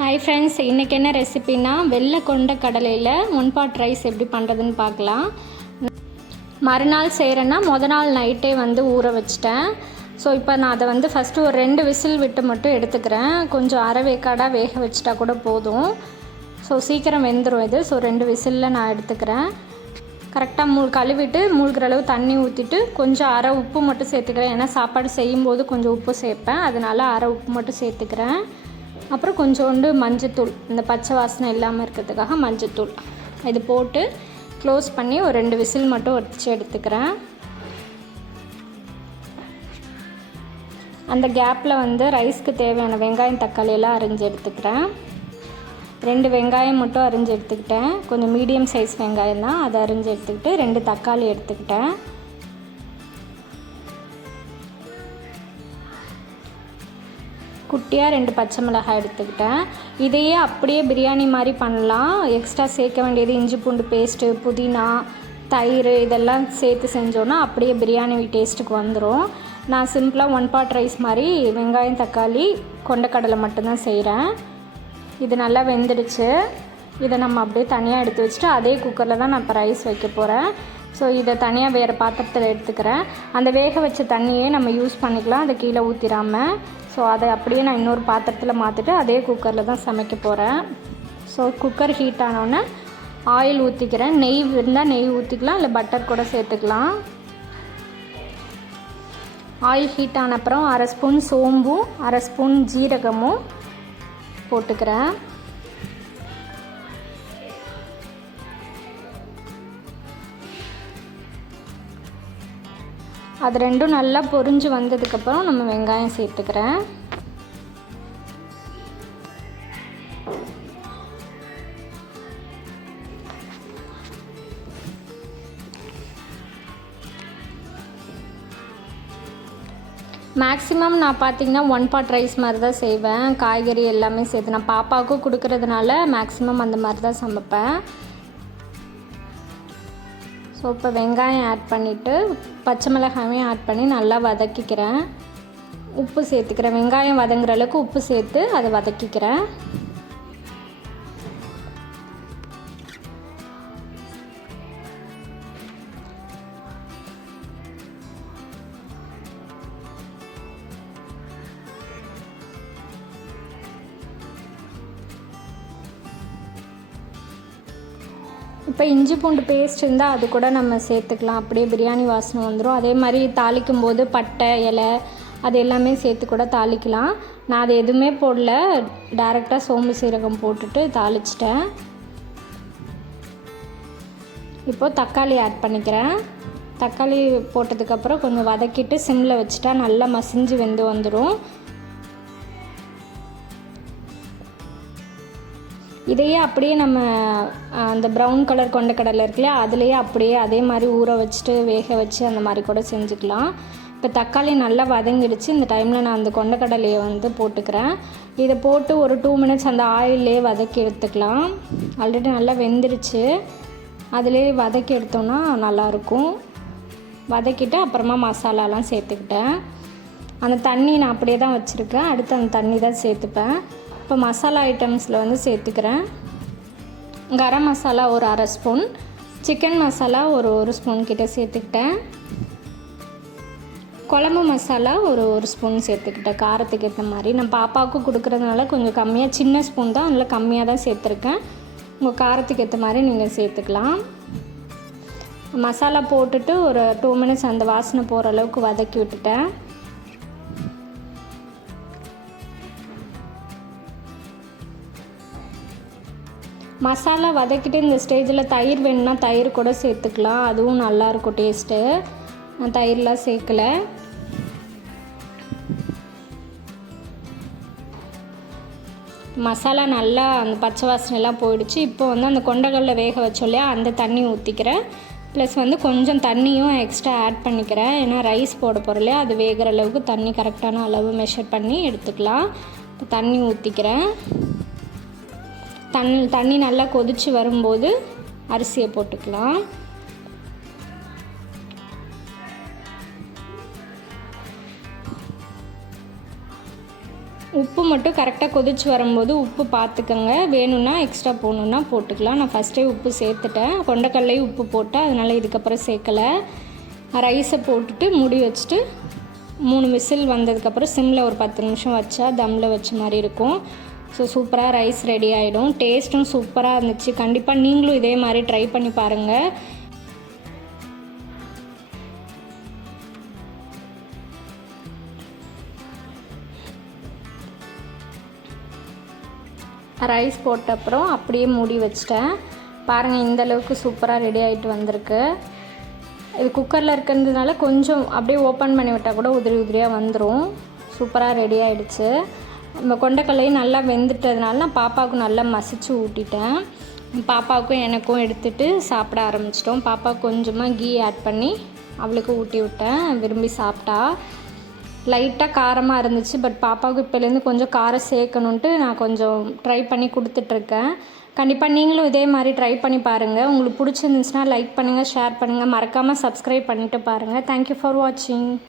Hi friends, இன்றைக்கி என்ன ரெசிபினா வெள்ளை கொண்ட கடலையில் ஒன் பாட் ரைஸ் எப்படி பண்ணுறதுன்னு பார்க்கலாம். மறுநாள் செய்கிறேன்னா நாள் நைட்டே ஊற வச்சிட்டேன். ஸோ இப்போ நான் அதை ஃபஸ்ட்டு ஒரு 2 விசில் விட்டு மட்டும் எடுத்துக்கிறேன். கொஞ்சம் அரை வேக்காடாக வேக வச்சிட்டா கூட போதும். ஸோ சீக்கிரம் வெந்துடும் இது. ஸோ 2 விசிலில் நான் எடுத்துக்கிறேன். கரெக்டாக கழுவிட்டு மூழ்கிற அளவு தண்ணி ஊற்றிட்டு கொஞ்சம் அரை உப்பு மட்டும் சேர்த்துக்கிறேன். ஏன்னா சாப்பாடு செய்யும்போது கொஞ்சம் உப்பு சேர்ப்பேன், அதனால் அரை உப்பு மட்டும் சேர்த்துக்கிறேன். அப்புறம் கொஞ்சோண்டு மஞ்சத்தூள், இந்த பச்சை வாசனை இல்லாமல் இருக்கிறதுக்காக மஞ்சத்தூள் இது போட்டு க்ளோஸ் பண்ணி ஒரு 2 விசில் மட்டும் வச்சு எடுத்துக்கிறேன். அந்த கேப்பில் ரைஸ்க்கு தேவையான வெங்காயம் தக்காளி எல்லாம் அரிஞ்சு எடுத்துக்கிறேன். 2 வெங்காயம் மட்டும் அரிஞ்சு எடுத்துக்கிட்டேன். கொஞ்சம் மீடியம் சைஸ் வெங்காயம் தான், அதை அரிஞ்சு எடுத்துக்கிட்டு 2 தக்காளி எடுத்துக்கிட்டேன். குட்டியாக 2 பச்சை மிளகாய் எடுத்துக்கிட்டேன். இதையே அப்படியே பிரியாணி மாதிரி பண்ணலாம். எக்ஸ்ட்ரா சேர்க்க வேண்டியது இஞ்சி பூண்டு பேஸ்ட்டு, புதினா, தயிர் இதெல்லாம் சேர்த்து செஞ்சோன்னா அப்படியே பிரியாணி டேஸ்ட்டுக்கு வந்துடும். நான் சிம்பிளாக ஒன் பாட் ரைஸ் மாதிரி வெங்காயம் தக்காளி கொண்டக்கடலை மட்டும்தான் செய்கிறேன். இது நல்லா வெந்துடுச்சு. இதை நம்ம அப்படியே தனியாக எடுத்து வச்சுட்டு அதே குக்கரில் தான் நான் இப்போ ரைஸ் வைக்க போகிறேன். ஸோ இதை தனியாக வேறு பாத்திரத்தில் எடுத்துக்கிறேன். அந்த வேக வச்ச தண்ணியே நம்ம யூஸ் பண்ணிக்கலாம், அதை கீழே ஊற்றிடாமல். ஸோ அதை அப்படியே நான் இன்னொரு பாத்திரத்தில் மாற்றிட்டு அதே குக்கரில் தான் சமைக்க போகிறேன். ஸோ குக்கர் ஹீட் ஆனோடனே ஆயில் ஊற்றிக்கிறேன். நெய் இருந்தால் நெய் ஊற்றிக்கலாம், இல்லை பட்டர் கூட சேர்த்துக்கலாம். ஆயில் ஹீட் ஆன அப்புறம் அரை ஸ்பூன் சோம்பும் அரை ஸ்பூன் ஜீரகமும் போட்டுக்கிறேன். அது ரெண்டும் நல்லா பொரிஞ்சு வந்ததுக்கப்புறம் நம்ம வெங்காயம் சேர்த்துக்கிறேன். மேக்ஸிமம் நான் பார்த்திங்கன்னா ஒன் பாட் ரைஸ் மாதிரி தான் செய்வேன். காய்கறி எல்லாமே சேர்த்து நான் பாப்பாவுக்கும் கொடுக்கறதுனால மேக்ஸிமம் அந்த மாதிரி தான் சமைப்பேன். ஸோ இப்போ வெங்காயம் ஆட் பண்ணிவிட்டு பச்சை மிளகாயும் ஆட் பண்ணி நல்லா வதக்கிக்கிறேன். உப்பு சேர்த்துக்கிறேன். வெங்காயம் வதங்குற அளவுக்கு உப்பு சேர்த்து அதை வதக்கிக்கிறேன். இப்போ இஞ்சி பூண்டு பேஸ்ட் இருந்தால் அது கூட நம்ம சேர்த்துக்கலாம், அப்படியே பிரியாணி வாசனை வந்துடும். அதே மாதிரி தாளிக்கும் போது பட்டை இலை அது எல்லாமே சேர்த்து கூட தாளிக்கலாம். நான் அது எதுவுமே போடல, டைரெக்டாக சோம்பு சீரகம் போட்டுட்டு தாளிச்சிட்டேன். இப்போது தக்காளி ஆட் பண்ணிக்கிறேன். தக்காளி போட்டதுக்கப்புறம் கொஞ்சம் வதக்கிட்டு சிம்மில் வச்சுட்டா நல்லா மசிஞ்சு வெந்து வந்துடும். இதையே அப்படியே நம்ம அந்த ப்ரௌன் கலர் கொண்டக்கடலை இருக்குல்லையா, அதுலேயே அப்படியே அதே மாதிரி ஊற வச்சுட்டு வேக வச்சு அந்த மாதிரி கூட செஞ்சுக்கலாம். இப்போ தக்காளி நல்லா வதங்கிடுச்சு. இந்த டைமில் நான் அந்த கொண்டக்கடலையை போட்டுக்கிறேன். இதை போட்டு ஒரு 2 மினிட்ஸ் அந்த ஆயிலே வதக்கி எடுத்துக்கலாம். ஆல்ரெடி நல்லா வெந்துடுச்சு, அதிலே வதக்கி எடுத்தோன்னா நல்லாயிருக்கும். வதக்கிட்டு அப்புறமா மசாலாலாம் சேர்த்துக்கிட்டேன். அந்த தண்ணி நான் அப்படியே தான் வச்சுருக்கேன், அடுத்து அந்த தண்ணி தான் சேர்த்துப்பேன். இப்போ மசாலா ஐட்டம்ஸில் சேர்த்துக்கிறேன். கரம் மசாலா ஒரு அரை ஸ்பூன், சிக்கன் மசாலா ஒரு ஸ்பூன் கிட்ட சேர்த்துக்கிட்டேன். குழம்பு மசாலா ஒரு ஸ்பூன் சேர்த்துக்கிட்டேன், காரத்துக்கு ஏற்ற மாதிரி. நான் பாப்பாவுக்கு கொடுக்குறதுனால கொஞ்சம் கம்மியாக, சின்ன ஸ்பூன் தான், அதில் கம்மியாக தான் சேர்த்துருக்கேன். உங்கள் காரத்துக்கு ஏற்ற மாதிரி நீங்கள் சேர்த்துக்கலாம். மசாலா போட்டுட்டு ஒரு 2 மினிட்ஸ் அந்த வாசனை போகிற அளவுக்கு வதக்கி விட்டுட்டேன். மசாலா வதக்கிட்டு இந்த ஸ்டேஜில் தயிர் வேணும்னா தயிர் கூட சேர்த்துக்கலாம், அதுவும் நல்லாயிருக்கும் டேஸ்ட்டு. நான் தயிர்லாம் சேர்க்கல. மசாலா நல்லா அந்த பச்சை வாசனைலாம் போயிடுச்சு. இப்போ அந்த கொண்டக்கடலை வேக வச்சோம் இல்லையா, அந்த தண்ணி ஊற்றிக்கிறேன். ப்ளஸ் கொஞ்சம் தண்ணியும் எக்ஸ்ட்ரா ஆட் பண்ணிக்கிறேன். ஏன்னா ரைஸ் போட போகிறோம் இல்லையா, அது வேகிற அளவுக்கு தண்ணி கரெக்டான அளவு மெஷர் பண்ணி எடுத்துக்கலாம். இப்போ தண்ணி ஊற்றிக்கிறேன். தண்ணி நல்லா கொதித்து வரும்போது அரிசியை போட்டுக்கலாம். உப்பு மட்டும் கரெக்டாக கொதிச்சு வரும்போது உப்பு பார்த்துக்கோங்க, வேணும்னா எக்ஸ்ட்ரா போடணுன்னா போட்டுக்கலாம். நான் ஃபஸ்ட்டே உப்பு சேர்த்துட்டேன், கொண்டக்கடலையும் உப்பு போட்டேன், அதனால் இதுக்கப்புறம் சேர்க்கலை. ரைஸை போட்டுட்டு மூடி வச்சுட்டு 3 விசில் வந்ததுக்கப்புறம் சிம்மில் ஒரு 10 நிமிஷம் வச்சா தம்மில் வச்ச மாதிரி இருக்கும். ஸோ சூப்பராக ரைஸ் ரெடி ஆகிடும். டேஸ்ட்டும் சூப்பராக இருந்துச்சு. கண்டிப்பாக நீங்களும் இதே மாதிரி ட்ரை பண்ணி பாருங்கள். ரைஸ் போட்ட அப்புறம் அப்படியே மூடி வச்சிட்டேன். பாருங்கள், இந்தளவுக்கு சூப்பராக ரெடி ஆகிட்டு வந்திருக்கு. இது குக்கரில் இருக்கிறதுனால கொஞ்சம் அப்படியே ஓப்பன் பண்ணி விட்டால் கூட உதிரி உதிரியாக வந்துடும். சூப்பராக ரெடி ஆகிடுச்சு. நம்ம கொண்டக்கடலையும் நல்லா வெந்துட்டதுனால நான் பாப்பாவுக்கு நல்லா மசிச்சு ஊட்டிட்டேன். பாப்பாவுக்கும் எனக்கும் எடுத்துகிட்டு சாப்பிட ஆரம்பிச்சிட்டோம். பாப்பாவுக்கு கொஞ்சமாக கீ ஆட் பண்ணி அவளுக்கு ஊட்டி விட்டேன், விரும்பி சாப்பிட்டா. லைட்டாக காரமாக இருந்துச்சு, பட் பாப்பாவுக்கு இப்போலேருந்து கொஞ்சம் காரம் சேர்க்கணுன்ட்டு நான் கொஞ்சம் ட்ரை பண்ணி கொடுத்துட்ருக்கேன். கண்டிப்பாக நீங்களும் இதே மாதிரி ட்ரை பண்ணி பாருங்கள். உங்களுக்கு பிடிச்சிருந்துச்சுன்னா லைக் பண்ணுங்கள், ஷேர் பண்ணுங்கள், மறக்காமல் சப்ஸ்கிரைப் பண்ணிவிட்டு பாருங்கள். தேங்க்யூ ஃபார் வாட்சிங்.